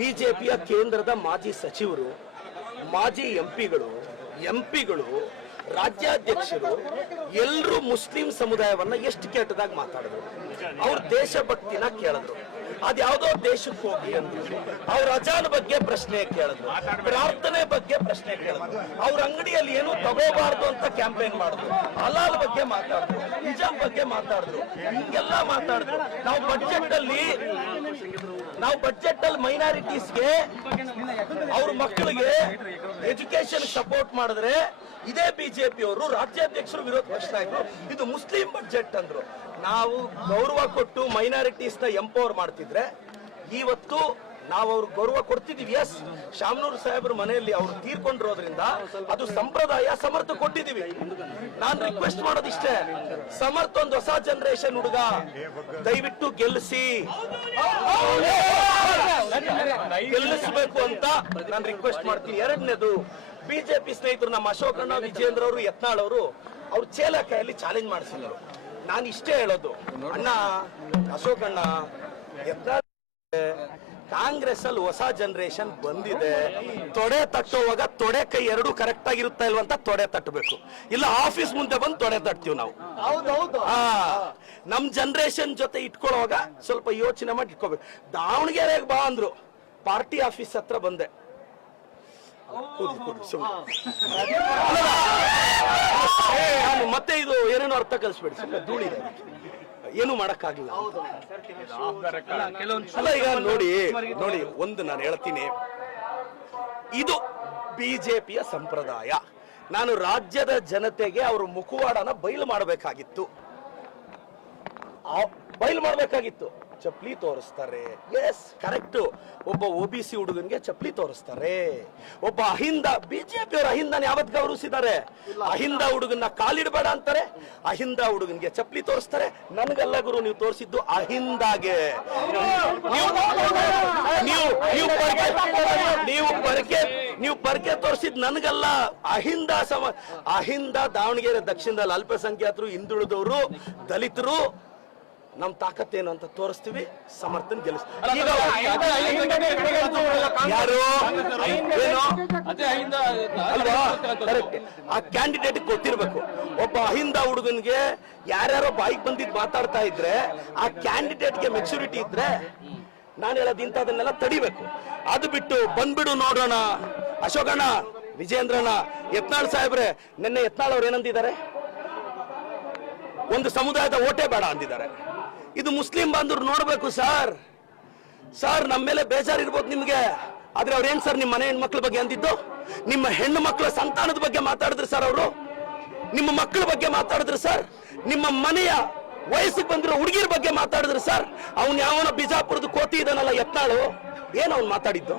ಬಿಜೆಪಿಯ ಕೇಂದ್ರದ ಮಾಜಿ ಸಚಿವರು, ಮಾಜಿ ಎಂಪಿಗಳು, ರಾಜ್ಯಾಧ್ಯಕ್ಷರು ಎಲ್ಲರೂ ಮುಸ್ಲಿಂ ಸಮುದಾಯವನ್ನ ಎಷ್ಟು ಕೆಟ್ಟದಾಗಿ ಮಾತಾಡಿದ್ರು. ಅವ್ರ ದೇಶಭಕ್ತಿನ ಕೇಳಿದ್ರು. ಅದ್ಯಾವುದೋ ದೇಶಕ್ಕೆ ಹೋಗಿ ಅಂದ್ರು. ಅವ್ರ ಅಜಾನ್ ಬಗ್ಗೆ ಪ್ರಶ್ನೆ ಕೇಳಿದ್ರು, ಪ್ರಾರ್ಥನೆ ಬಗ್ಗೆ ಪ್ರಶ್ನೆ ಕೇಳಿದ್ರು, ಅವ್ರ ಅಂಗಡಿಯಲ್ಲಿ ಏನು ತಗೋಬಾರ್ದು ಅಂತ ಕ್ಯಾಂಪೇನ್ ಮಾಡಿದ್ರು, ಹಲಾಲ್ ಬಗ್ಗೆ ಮಾತಾಡಿದ್ರು, ಹಿಜಾಬ್ ಬಗ್ಗೆ ಮಾತಾಡಿದ್ರು, ಹಿಂಗೆಲ್ಲ ಮಾತಾಡಿದ್ರು. ನಾವು ಬಜೆಟ್ ಅಲ್ಲಿ ಮೈನಾರಿಟೀಸ್ಗೆ ಅವ್ರ ಮಕ್ಕಳಿಗೆ ಎಜುಕೇಶನ್ ಸಪೋರ್ಟ್ ಮಾಡಿದ್ರೆ ಇದೇ ಬಿಜೆಪಿ ಅವರು ರಾಜ್ಯಾಧ್ಯಕ್ಷರು ವಿರೋಧ ಪಕ್ಷ ನಾಯಕರು ಇದು ಮುಸ್ಲಿಂ ಬಜೆಟ್ ಅಂದ್ರು. ನಾವು ಗೌರವ ಕೊಟ್ಟು ಮೈನಾರಿಟೀಸ್ ನ ಎಂಪವರ್ ಮಾಡ್ತಿದ್ರೆ ಇವತ್ತು ನಾವು ಅವ್ರಿಗೆ ಗೌರವ ಕೊಡ್ತಿದೀವಿ. ಎಸ್, ಶಾಮನೂರ್ ಸಾಹೇಬ್ರ ಮನೆಯಲ್ಲಿ ಅವ್ರು ತೀರ್ಕೊಂಡಿರೋದ್ರಿಂದ ಅದು ಸಂಪ್ರದಾಯ, ಸಮರ್ಥ ಕೊಟ್ಟಿದೀವಿ. ನಾನ್ ರಿಕ್ವೆಸ್ಟ್ ಮಾಡೋದಿಷ್ಟೇ, ಸಮರ್ಥ ಒಂದು ಹೊಸ ಜನರೇಷನ್ ಹುಡುಗ, ದಯವಿಟ್ಟು ಗೆಲ್ಲಿಸಬೇಕು ಅಂತ ನಾನು ರಿಕ್ವೆಸ್ಟ್ ಮಾಡ್ತೀನಿ. ಎರಡನೇದು, ಬಿಜೆಪಿ ಸ್ನೇಹಿತರು ನಮ್ಮ ಅಶೋಕಣ್ಣ, ವಿಜೇಂದ್ರ ಅವರು, ಯತ್ನಾಳ್ ಅವರು ಅವ್ರ ಚೇಲಕಾಯಲ್ಲಿ ಚಾಲೆಂಜ್ ಮಾಡಿಸಿದ್ರು. ನಾನು ಇಷ್ಟೇ ಹೇಳೋದು, ಅಣ್ಣ ಅಶೋಕಣ್ಣ, ಯತ್ನಾಳ್ ಕಾಂಗ್ರೆಸ್ ಅಲ್ಲಿ ಹೊಸ ಜನರೇಷನ್ ಬಂದಿದೆ. ತೊಡೆ ತಟ್ಟುವಾಗ ತೊಡೆ ಕೈ ಎರಡು ಕರೆಕ್ಟ್ ಆಗಿರುತ್ತಾ ಇಲ್ವ ಅಂತ ತೊಡೆ ತಟ್ಟಬೇಕು, ಇಲ್ಲ ಆಫೀಸ್ ಮುಂದೆ ಬಂದು ತೊಡೆ ತಟ್ತೀವಿ ನಾವು. ನಮ್ ಜನರೇಷನ್ ಜೊತೆ ಇಟ್ಕೊಳ್ಳುವಾಗ ಸ್ವಲ್ಪ ಯೋಚನೆ ಮಾಡಿ ಇಟ್ಕೋಬೇಕು. ದಾವಣಗೆರೆಗೆ ಬಾ ಅಂದ್ರು, ಪಾರ್ಟಿ ಆಫೀಸ್ ಹತ್ರ ಬಂದೆ. ಮತ್ತೆ ಇದು ಏನೇನೋ ಅರ್ಥ ಕಲಿಸ್ಬೇಡಿ, ಸ್ವಲ್ಪ ಧೂಳಿದೆ, ಏನು ಮಾಡಕ್ಕಾಗಿಲ್ಲ. ಅಲ್ಲ, ಈಗ ನೋಡಿ ಒಂದು ನಾನು ಹೇಳ್ತೀನಿ, ಇದು ಬಿಜೆಪಿಯ ಸಂಪ್ರದಾಯ. ನಾನು ರಾಜ್ಯದ ಜನತೆಗೆ ಅವ್ರ ಮುಖವಾಡನ ಬಯಲು ಮಾಡಬೇಕಾಗಿತ್ತು. ಚಪ್ಲಿ ತೋರಿಸ್ತಾರೆ, ಎಸ್ ಕರೆಕ್ಟ್. ಒಬ್ಬ OBC ಹುಡುಗನ್ಗೆ ಚಪ್ಲಿ ತೋರಿಸ್ತಾರೆ. ಒಬ್ಬ ಅಹಿಂದ, ಬಿಜೆಪಿ ಅವರು ಅಹಿಂದನ ಯಾವತ್ ಗೌರವಿಸಿದ್ದಾರೆ? ಅಹಿಂದ ಹುಡುಗನ್ನ ಕಾಲಿಡಬೇಡ ಅಂತಾರೆ, ಅಹಿಂದ ಹುಡುಗನ್ಗೆ ಚಪ್ಲಿ ತೋರಿಸ್ತಾರೆ. ನನ್ಗಲ್ಲ ಗುರು, ನೀವು ತೋರಿಸಿದ್ದು ಅಹಿಂದಾಗೆ. ನೀವು ಪರ್ಕೆ ತೋರಿಸಿದ್ ನನ್ಗಲ್ಲ, ಅಹಿಂದ ದಾವಣಗೆರೆ ದಕ್ಷಿಣದಲ್ಲಿ ಅಲ್ಪಸಂಖ್ಯಾತರು, ಹಿಂದುಳಿದವರು, ದಲಿತರು, ನಮ್ ತಾಕತ್ತೇನು ಅಂತ ತೋರಿಸ್ತೀವಿ, ಸಮರ್ಥನ್ ಗೆಲ್ಲಿಸ್ತೀವಿ. ಆ ಕ್ಯಾಂಡಿಡೇಟ್ ಗೊತ್ತಿರ್ಬೇಕು. ಒಬ್ಬ ಅಹಿಂದ ಹುಡುಗನ್ಗೆ ಯಾರ್ಯಾರೋ ಬಾಯಿಗೆ ಬಂದಿದ್ ಮಾತಾಡ್ತಾ ಇದ್ರೆ, ಆ ಕ್ಯಾಂಡಿಡೇಟ್ಗೆ ಮೆಚುರಿಟಿ ಇದ್ರೆ ನಾನು ಹೇಳೋದು ಇಂಥದನ್ನೆಲ್ಲ ತಡಿಬೇಕು. ಅದು ಬಿಟ್ಟು ಬಂದ್ಬಿಡು ನೋಡೋಣ. ಅಶೋಕಣ್ಣ, ವಿಜೇಂದ್ರಣ್ಣ, ಯತ್ನಾಳ್ ಸಾಹೇಬ್ರೆ, ನಿನ್ನೆ ಯತ್ನಾಳ್ ಅವ್ರು ಏನಂದಿದ್ದಾರೆ? ಒಂದು ಸಮುದಾಯದ ಓಟೇ ಬೇಡ ಅಂದಿದ್ದಾರೆ. ಇದು ಮುಸ್ಲಿಂ ಬಾಂಧವರು ನೋಡ್ಬೇಕು ಸರ್. ನಮ್ಮ ಮೇಲೆ ಬೇಜಾರಿರ್ಬೋದು ನಿಮ್ಗೆ, ಆದ್ರೆ ಅವ್ರೇನ್ ಸರ್ ನಿಮ್ಮ ಮನೆ ಹೆಣ್ಮಕ್ಳ ಬಗ್ಗೆ ಅಂದಿದ್ದು? ನಿಮ್ಮ ಹೆಣ್ಣು ಮಕ್ಕಳ ಸಂತಾನದ ಬಗ್ಗೆ ಮಾತಾಡಿದ್ರು ಸರ್ ಅವರು, ನಿಮ್ಮ ಮಕ್ಕಳ ಬಗ್ಗೆ ಮಾತಾಡಿದ್ರು ಸರ್, ನಿಮ್ಮ ಮನೆಯ ವಯಸ್ಸಿಗೆ ಬಂದಿರೋ ಹುಡುಗಿರ ಬಗ್ಗೆ ಮಾತಾಡಿದ್ರು ಸರ್. ಅವ್ನು ಯಾವನೋ ಬಿಜಾಪುರದ ಕೋತಿ ಇದಾನಲ್ಲ ಯತ್ನಾಳು, ಏನ್ ಅವ್ನು ಮಾತಾಡಿದ್ದು?